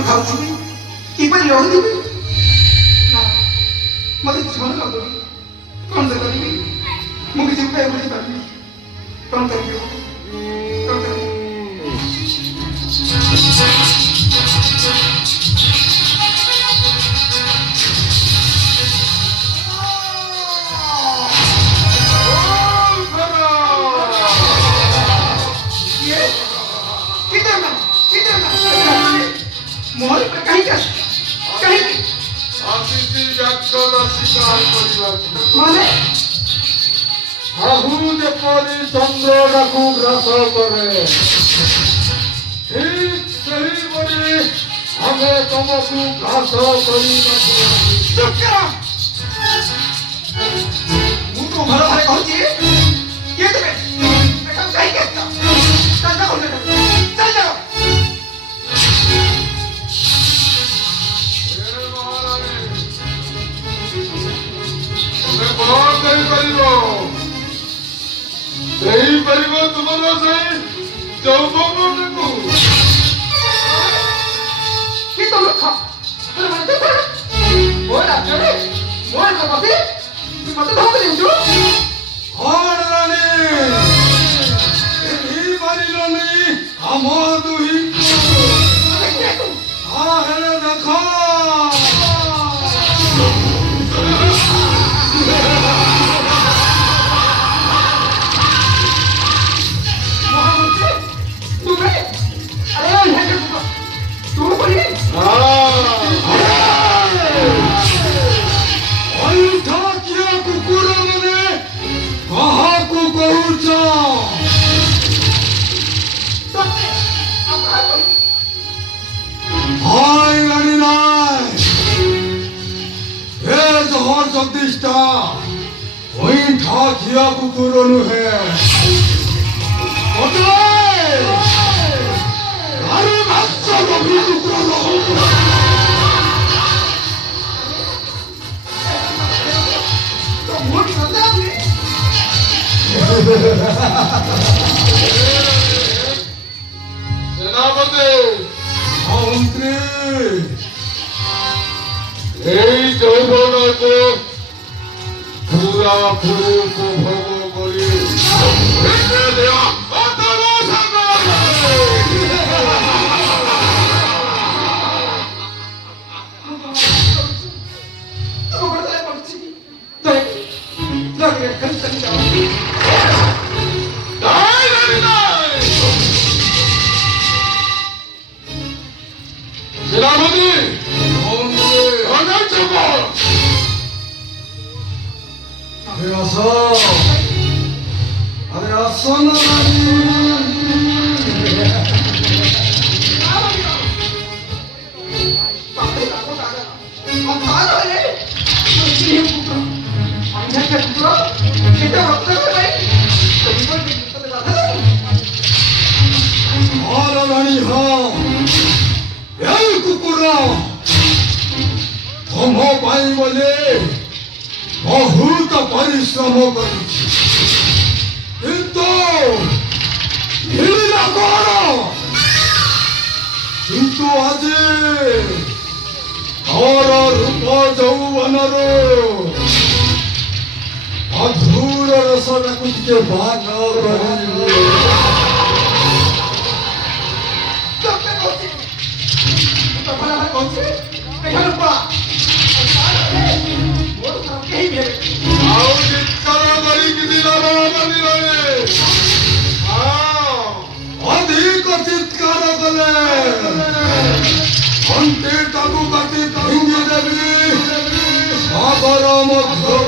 এখন খাচ্ছি কি করে লড়ে দেবে না মতে জীবন লাগবে কোন করবি মুখে চিন্তা করে পারবি কোন করবি কোন করবি मोहन पर कहीं का कहीं अतिथि व्याख्या स्वीकार करिबार माने आहु जेपरि चंद्रटाकु ग्रास करे ठीक सेहिपरि आमे तमकु ग्रास करिबार चुप करो मु तो भलो भाई कहूची के देबे देखो कहीं के चल जाओ चल जाओ तुम्हारा से चौबों कि तुम लोग खा तुम मानते हो बोल आप चले बोल का बातें तुम मत धोखे नहीं जो और रानी ये बारी रानी हमारे ही हाँ है ना देखा सेनापति मंत्री এই যৌবনকে পুরাপুরি উপভোগ করি দেওয়া अरे आसना बहुत परिश्रम किंतु किंतु आज और रूप यौवन अधूर रसटा को टिके भाग अधिक चित्कार कले अंते ताकू काटी तांगी देवी सागर मध्य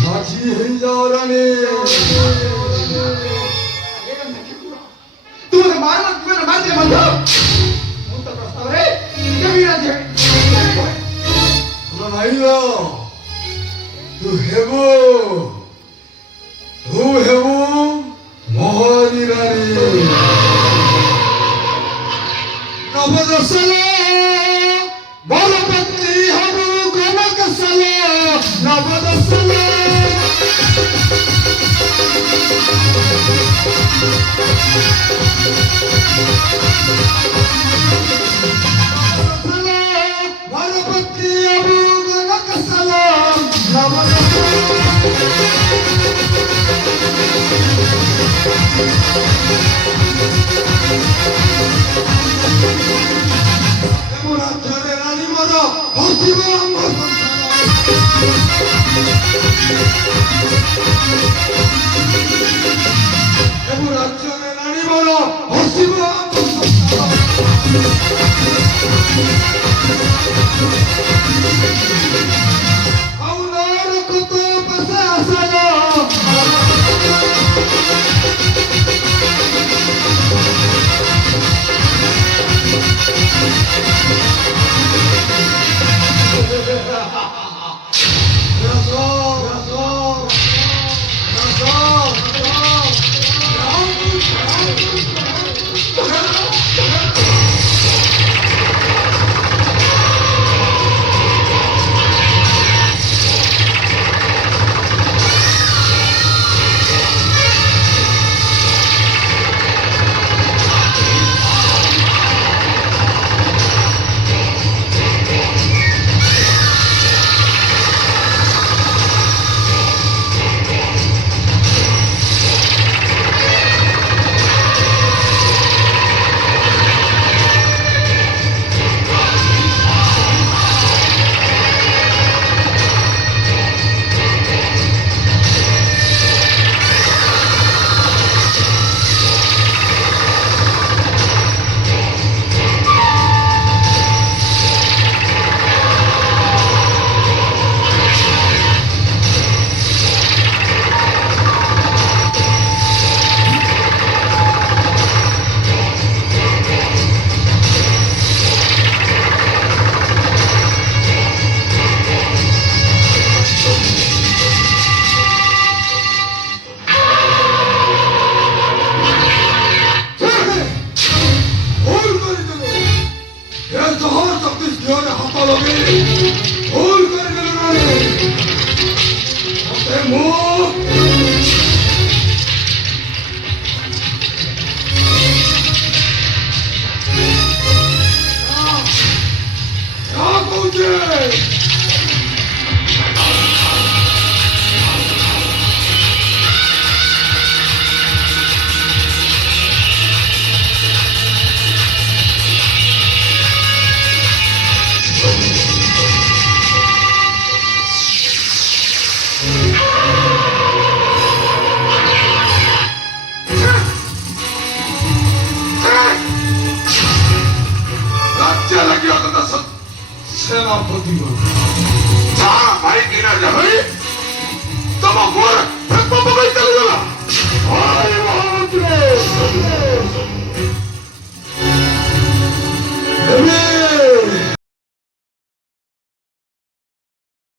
राजी ही जाओ रानी तू तो मारना तू ना मान दे बंदो मुंता प्रस्ताव रे कभी ना जे नहीं लो तू हेबो मोहनी रानी नवदसले बलपति हबु कनक सले नवदसले 사람 마라파티 아부가 낙하사람 에보라 전에라니 마라 허시바 한번 에보라 전에라니 마라 허시바 한번 Au naru kutu pasasana 세나ಪತಿ가 자, 많이 기나자, 어이? 너무 뭐라, 백번